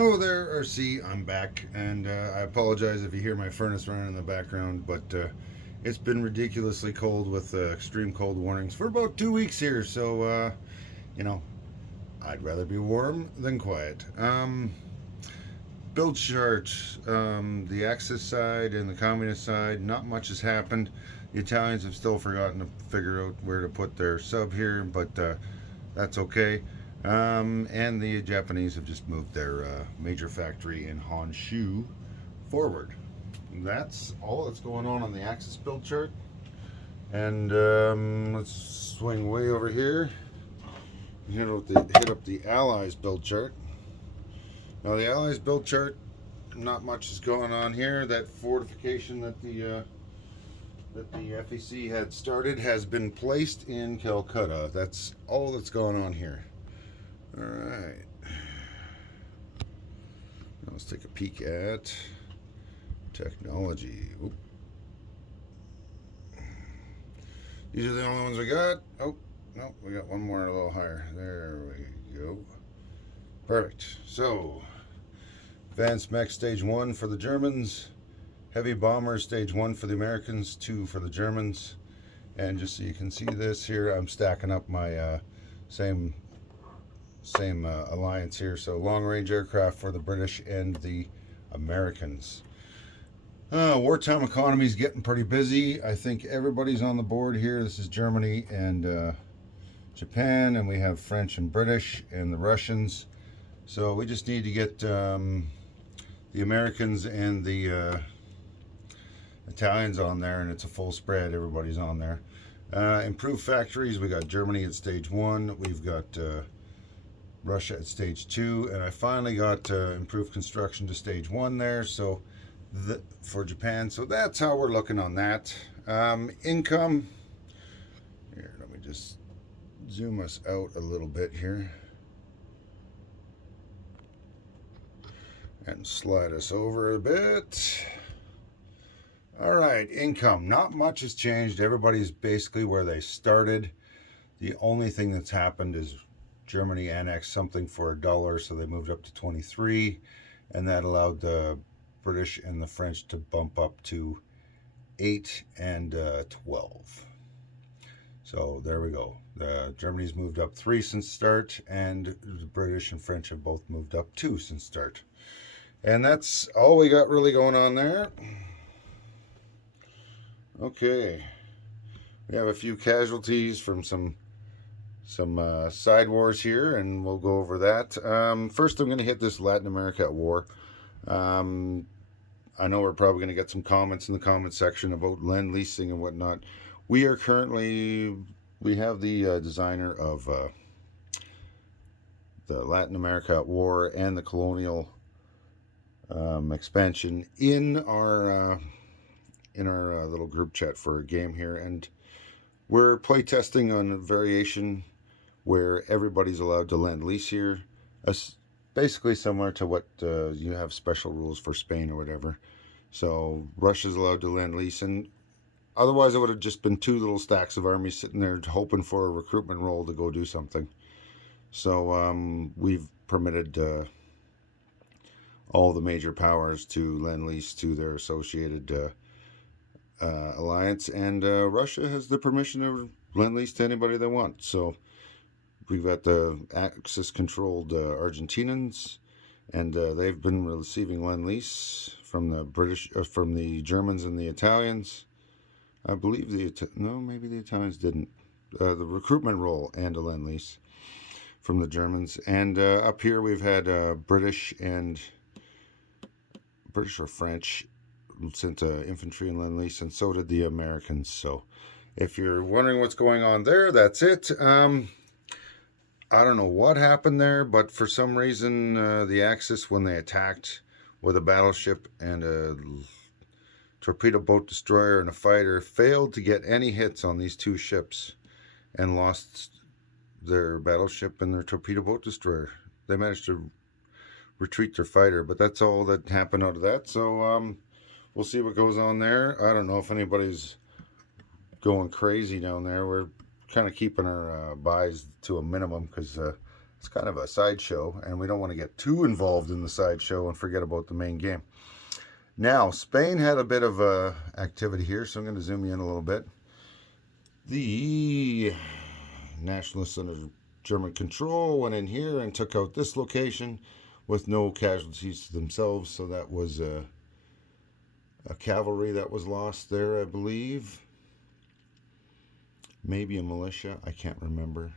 Oh, there, RC, I'm back, and I apologize if you hear my furnace running in the background, but it's been ridiculously cold with extreme cold warnings for about 2 weeks here, so, you know, I'd rather be warm than quiet. Build chart, the Axis side and the Communist side, not much has happened. The Italians have still forgotten to figure out where to put their sub here, but that's okay. And the Japanese have just moved their major factory in Honshu forward. That's all that's going on the Axis build chart. And let's swing way over here. Hit up the Allies build chart. Now the Allies build chart, not much is going on here. That fortification that the FEC had started has been placed in Calcutta. That's all that's going on here. All right. Now let's take a peek at technology. Oop. These are the only ones we got. Oh, no, we got one more a little higher. There we go. Perfect. So, advanced mech stage 1 for the Germans. Heavy bomber stage 1 for the Americans, 2 for the Germans. And just so you can see this here, I'm stacking up my same alliance here. So long range aircraft for the British and the Americans. Wartime economy is getting pretty busy. I think everybody's on the board here. This is Germany and Japan, and we have French and British and the Russians. So we just need to get the Americans and the Italians on there, and it's a full spread. Everybody's on there. Improved factories. We got Germany at stage 1. We've got Russia at stage 2, and I finally got improved construction to stage 1 there. So for Japan. So that's how we're looking on that. Income. Here, let me just zoom us out a little bit here. And slide us over a bit. All right, income. Not much has changed. Everybody's basically where they started. The only thing that's happened is Germany annexed something for $1, so they moved up to 23, and that allowed the British and the French to bump up to 8 and 12. So there we go. Germany's moved up 3 since start, and the British and French have both moved up 2 since start. And that's all we got really going on there. Okay. We have a few casualties from some side wars here, and we'll go over that. First, I'm going to hit this Latin America war. I know we're probably going to get some comments in the comment section about land leasing and whatnot. We have the designer of the Latin America war and the colonial expansion in our little group chat for a game here, and we're playtesting on a variation where everybody's allowed to land lease here. Basically similar to what you have special rules for Spain or whatever. So Russia's allowed to land lease, and otherwise it would have just been 2 little stacks of armies sitting there hoping for a recruitment roll to go do something. So we've permitted all the major powers to lend lease to their associated alliance, and Russia has the permission to lend lease to anybody they want. So we've got the Axis-controlled Argentinians, and they've been receiving lend lease from the British, from the Germans and the Italians. I believe maybe the Italians didn't. The recruitment roll and a lend lease from the Germans, and up here we've had British or French sent infantry and lend lease, and so did the Americans. So if you're wondering what's going on there, that's it. I don't know what happened there, but for some reason the Axis, when they attacked with a battleship and a torpedo boat destroyer and a fighter, failed to get any hits on these 2 ships and lost their battleship and their torpedo boat destroyer. They managed to retreat their fighter, but that's all that happened out of that. So we'll see what goes on there. I don't know if anybody's going crazy down there. We're kind of keeping our buys to a minimum because it's kind of a sideshow, and we don't want to get too involved in the sideshow and forget about the main game. Now, Spain had a bit of activity here, so I'm going to zoom you in a little bit. The nationalists under German control went in here and took out this location with no casualties to themselves, so that was a cavalry that was lost there, I believe. Maybe a militia, I can't remember.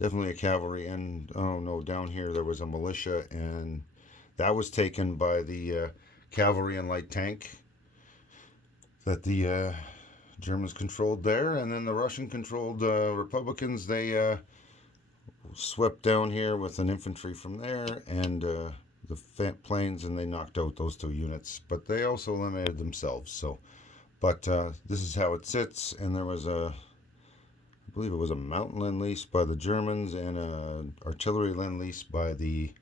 Definitely a cavalry, and oh no, down here there was a militia, and that was taken by the cavalry and light tank that the Germans controlled there, and then the Russian controlled Republicans, they swept down here with an infantry from there and the planes, and they knocked out those 2 units, but they also eliminated themselves. So, but this is how it sits, and there was I believe it was a mountain Lend-Lease by the Germans and a artillery Lend-Lease by the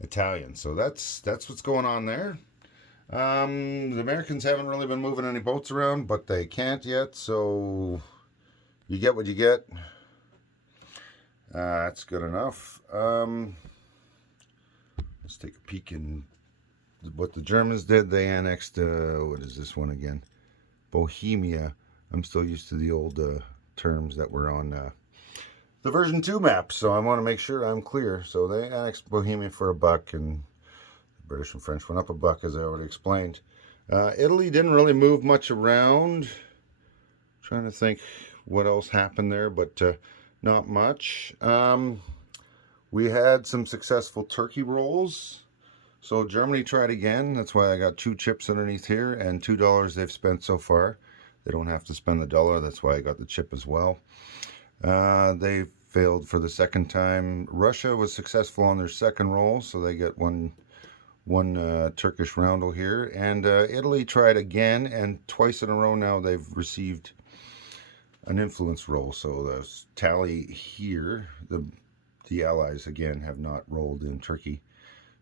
Italians. So that's what's going on there. The Americans haven't really been moving any boats around, but they can't yet, so you get what you get. That's good enough. Let's take a peek in what the Germans did. They annexed, what is this one again? Bohemia. I'm still used to the old terms that were on the version 2 map, so I want to make sure I'm clear. So they annexed Bohemia for $1, and the British and French went up $1, as I already explained. Italy didn't really move much around. Trying to think what else happened there, but not much. We had some successful turkey rolls. So Germany tried again. That's why I got 2 chips underneath here, and $2 they've spent so far. They don't have to spend the $1. That's why I got the chip as well. They failed for the second time. Russia was successful on their second roll, so they get one Turkish roundel here. And Italy tried again, and twice in a row now they've received an influence roll. So the tally here, the Allies again have not rolled in Turkey.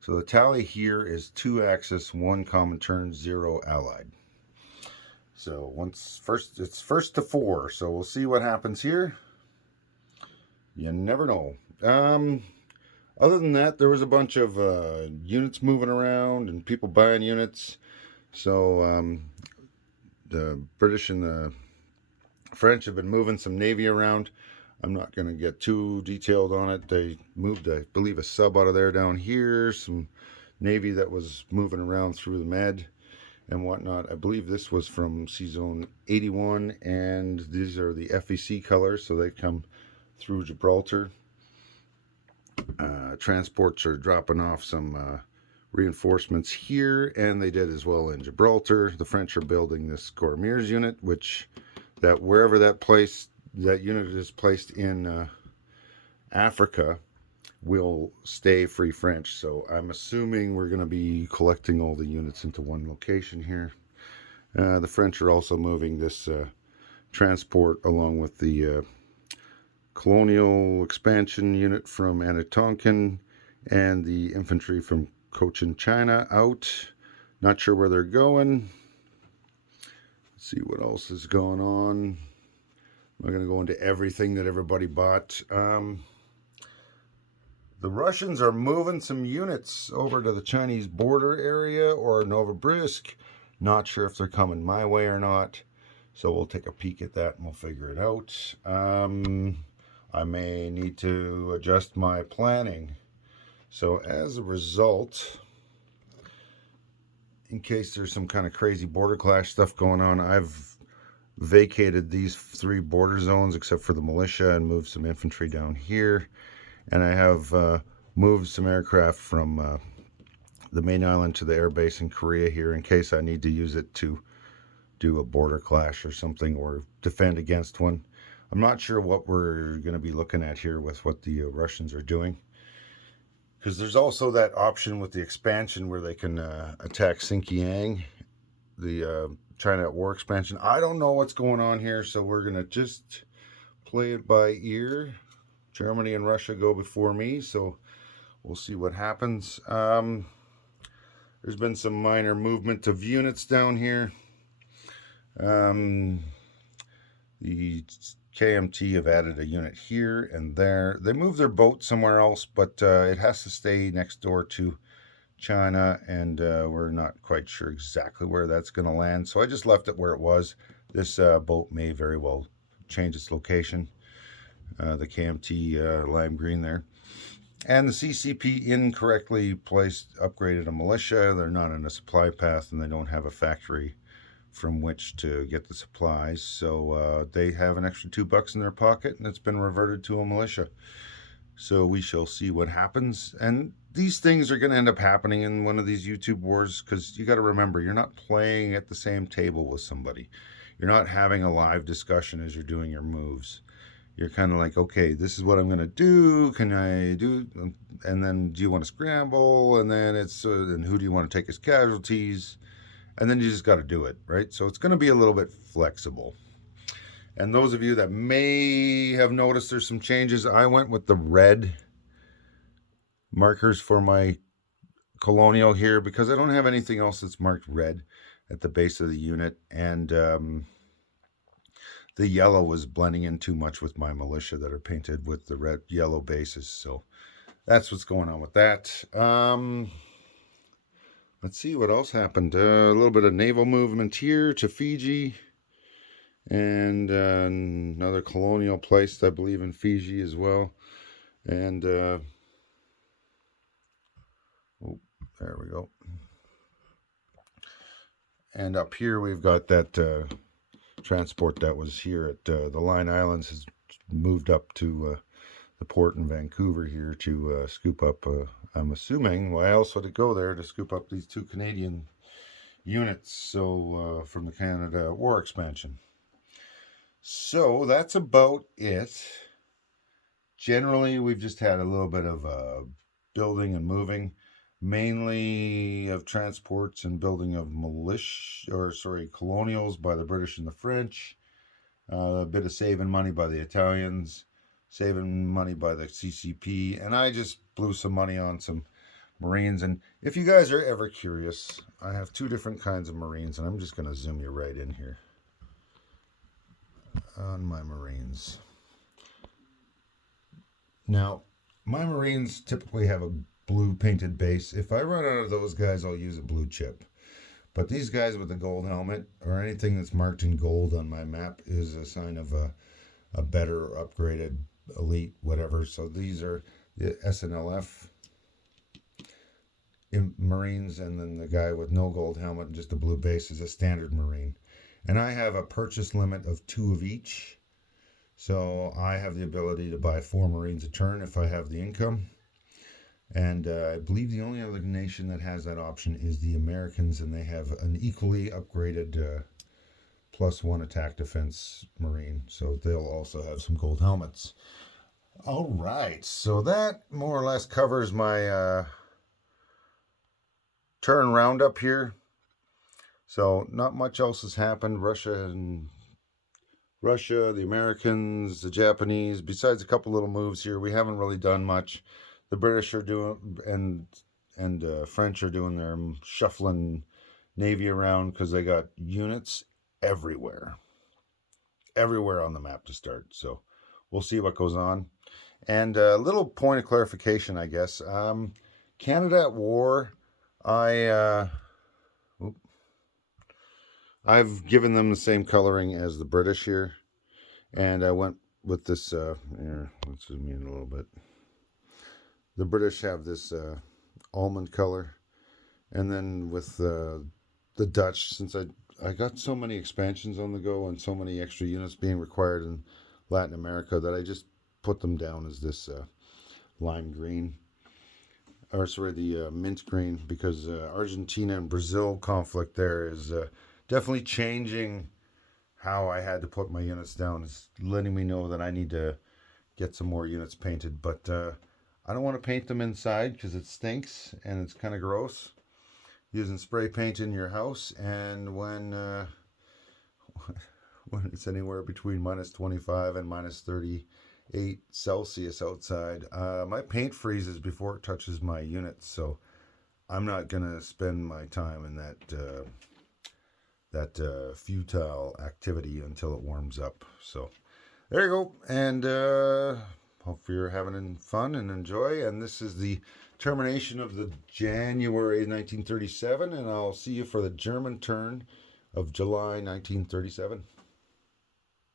So the tally here is 2 Axis, 1 common turn, 0 Allied. So it's first to 4. So we'll see what happens here. You never know. Other than that, there was a bunch of units moving around and people buying units. So the British and the French have been moving some Navy around. I'm not going to get too detailed on it. They moved, I believe, a sub out of there down here. Some Navy that was moving around through the Med and whatnot. I believe this was from C-Zone 81, and these are the FEC colors, so they come through Gibraltar. Transports are dropping off some reinforcements here, and they did as well in Gibraltar. The French are building this Cormiers unit, which that wherever that unit is placed in Africa will stay Free French. So I'm assuming we're going to be collecting all the units into one location here. The French are also moving this transport along with the colonial expansion unit from Anatonkin and the infantry from Cochin China out. Not sure where they're going. Let's see what else is going on. I'm not going to go into everything that everybody bought. The Russians are moving some units over to the Chinese border area or Novorossiysk. Not sure if they're coming my way or not. So we'll take a peek at that and we'll figure it out. I may need to adjust my planning. So as a result, in case there's some kind of crazy border clash stuff going on, I've vacated these 3 border zones except for the militia and moved some infantry down here. And I have moved some aircraft from the main island to the air base in Korea here in case I need to use it to do a border clash or something or defend against one. I'm not sure what we're going to be looking at here with what the Russians are doing. Because there's also that option with the expansion where they can attack Xinjiang, the China at War expansion. I don't know what's going on here, so we're going to just play it by ear. Germany and Russia go before me, so we'll see what happens. There's been some minor movement of units down here. The KMT have added a unit here and there. They moved their boat somewhere else, but it has to stay next door to China, and we're not quite sure exactly where that's going to land. So I just left it where it was. This boat may very well change its location. The KMT lime green there. And the CCP incorrectly upgraded a militia. They're not in a supply path, and they don't have a factory from which to get the supplies. So they have an extra $2 in their pocket, and it's been reverted to a militia. So we shall see what happens. And these things are going to end up happening in one of these YouTube wars, because you got to remember, you're not playing at the same table with somebody. You're not having a live discussion as you're doing your moves. You're kind of like, okay, this is what I'm going to do. Can I do? And then do you want to scramble? And then it's, and who do you want to take as casualties? And then you just got to do it, right? So it's going to be a little bit flexible. And those of you that may have noticed there's some changes, I went with the red markers for my Colonial here because I don't have anything else that's marked red at the base of the unit. And the yellow was blending in too much with my militia that are painted with the red yellow bases. So that's what's going on with that. Let's see what else happened. A little bit of naval movement here to Fiji, and another colonial placed, I believe, in Fiji as well. And oh, there we go. And up here we've got that transport that was here at the Line Islands has moved up to the port in Vancouver here to scoop up, I'm assuming, why else would it go there to scoop up these 2 Canadian units, so from the Canada War expansion. So that's about it. Generally, we've just had a little bit of building and moving, mainly of transports and building of colonials by the British and the French, a bit of saving money by the Italians, saving money by the CCP, and I just blew some money on some Marines. And if you guys are ever curious, I have 2 different kinds of Marines, and I'm just going to zoom you right in here on my Marines. Now, my Marines typically have a blue painted base. If I run out of those guys, I'll use a blue chip. But these guys with the gold helmet, or anything that's marked in gold on my map, is a sign of a better, upgraded, elite, whatever. So these are the SNLF Marines, and then the guy with no gold helmet and just a blue base is a standard Marine. And I have a purchase limit of 2 of each. So I have the ability to buy 4 Marines a turn if I have the income. And I believe the only other nation that has that option is the Americans, and they have an equally upgraded +1 attack defense Marine. So they'll also have some gold helmets. All right, so that more or less covers my turn roundup here. So not much else has happened. Russia, the Americans, the Japanese, besides a couple little moves here, we haven't really done much. The British are doing, and French are doing their shuffling navy around because they got units everywhere on the map to start. So we'll see what goes on. And a little point of clarification, I guess. Canada at war, I've given them the same coloring as the British here, and I went with this. Here, let's zoom in a little bit. The British have this almond color, and then with the Dutch, since I got so many expansions on the go and so many extra units being required in Latin America, that I just put them down as this lime green, or sorry, the mint green, because Argentina and Brazil conflict there is definitely changing how I had to put my units down. It's letting me know that I need to get some more units painted, but I don't want to paint them inside because it stinks and it's kind of gross using spray paint in your house. And when it's anywhere between -25 and -38 Celsius outside, my paint freezes before it touches my units. So I'm not gonna spend my time in that futile activity until it warms up. So There you go. And hope you're having fun and enjoy. And this is the termination of the January 1937. And I'll see you for the German turn of July 1937.